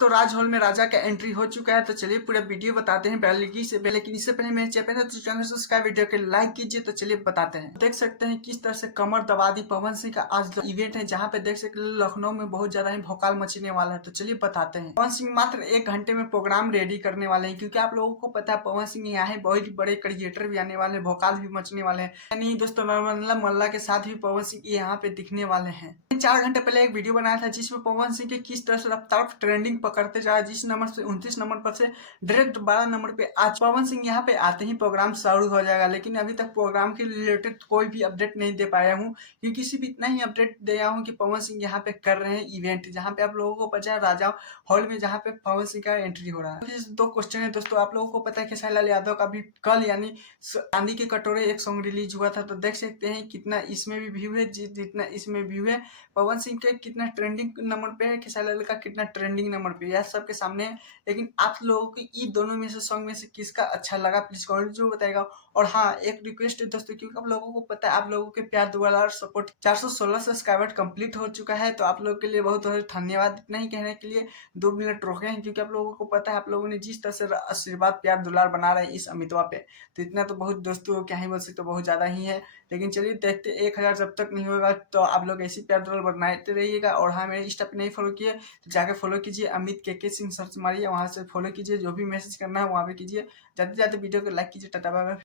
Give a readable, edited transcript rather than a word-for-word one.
दोस्तों राज हॉल में राजा का एंट्री हो चुका है, तो चलिए पूरा वीडियो बताते हैं लेकिन इससे पहले मेरे चैनल है तो चैनल सब्सक्राइब, वीडियो के लाइक कीजिए। तो चलिए बताते हैं। देख सकते हैं किस तरह से कमर दबा दी पवन सिंह का आज इवेंट है, जहां पे देख सकते हैं लखनऊ में बहुत ज्यादा ही भौकाल मचने वाला है। तो चलिए बताते हैं। पवन सिंह मात्र 1 घंटे में प्रोग्राम रेडी करने वाले हैं, क्योंकि आप लोगों को पता है पवन सिंह यहाँ है, बहुत बड़े क्रिएटर भी आने वाले हैं, भौकाल भी मचने वाले हैं। नहीं दोस्तों, नॉर्मल मल्ला के साथ भी पवन सिंह यहाँ पे दिखने वाले हैं। 4 घंटे पहले एक वीडियो बनाया था जिसमें पवन सिंह के किस तरह से रफ्तार ट्रेंडिंग पकड़ते जा रहा है, जिस नंबर से 29 नंबर पर से डायरेक्ट 12 नंबर पे आज पवन सिंह यहाँ पे आते ही प्रोग्राम शुरू हो जाएगा। लेकिन अभी तक प्रोग्राम के रिलेटेड कोई भी अपडेट नहीं दे पाया हूँ, क्योंकि सिर्फ इतना ही अपडेट दिया हूँ कि पवन सिंह यहाँ पे कर रहे हैं इवेंट, जहाँ पे आप लोगों को पता है राजा हॉल में जहाँ पे पवन सिंह का एंट्री हो रहा है। दो क्वेश्चन है दोस्तों, आप लोगों को पता है खेसारी लाल यादव का भी कल यानी चांदी के कटोरे एक सॉन्ग रिलीज हुआ था, तो देख सकते हैं कितना इसमें भी व्यू है, जितना इसमें व्यू है। पवन सिंह के कितना ट्रेंडिंग नंबर पे है, खेसारी लाल का कितना ट्रेंडिंग नंबर पे, यह सबके सामने है। लेकिन आप लोगों को ये दोनों में से सॉन्ग में से किसका अच्छा लगा प्लीज कमेंट जरूर बताएगा। और हाँ, एक रिक्वेस्ट है दोस्तों, क्योंकि आप लोगों को पता है आप लोगों के प्यार दुआरा और सपोर्ट 416 सब्सक्राइबर कंप्लीट हो चुका है, तो आप लोगों के लिए बहुत बहुत धन्यवाद। इतना ही कहने के लिए 2 मिनट रोके हैं, क्योंकि आप लोगों को पता है आप लोगों ने जिस तरह से आशीर्वाद प्यार दुलार बना रहे हैं इस अमितवा पे, तो इतना तो बहुत दोस्तों क्या ही बोल सकते, बहुत ज्यादा ही है। लेकिन चलिए देखते 1000 जब तक नहीं होगा तो आप लोग ऐसी प्यार दुलार बनाते रहिएगा। और हाँ, मेरे इंस्टा पे नहीं फॉलो किए तो जाके फॉलो कीजिए, अमित के सिंह सर्च मारिए, वहां से फॉलो कीजिए, जो भी मैसेज करना है वहां पे कीजिए। जाते जाते वीडियो को लाइक कीजिए। Tata bye bye.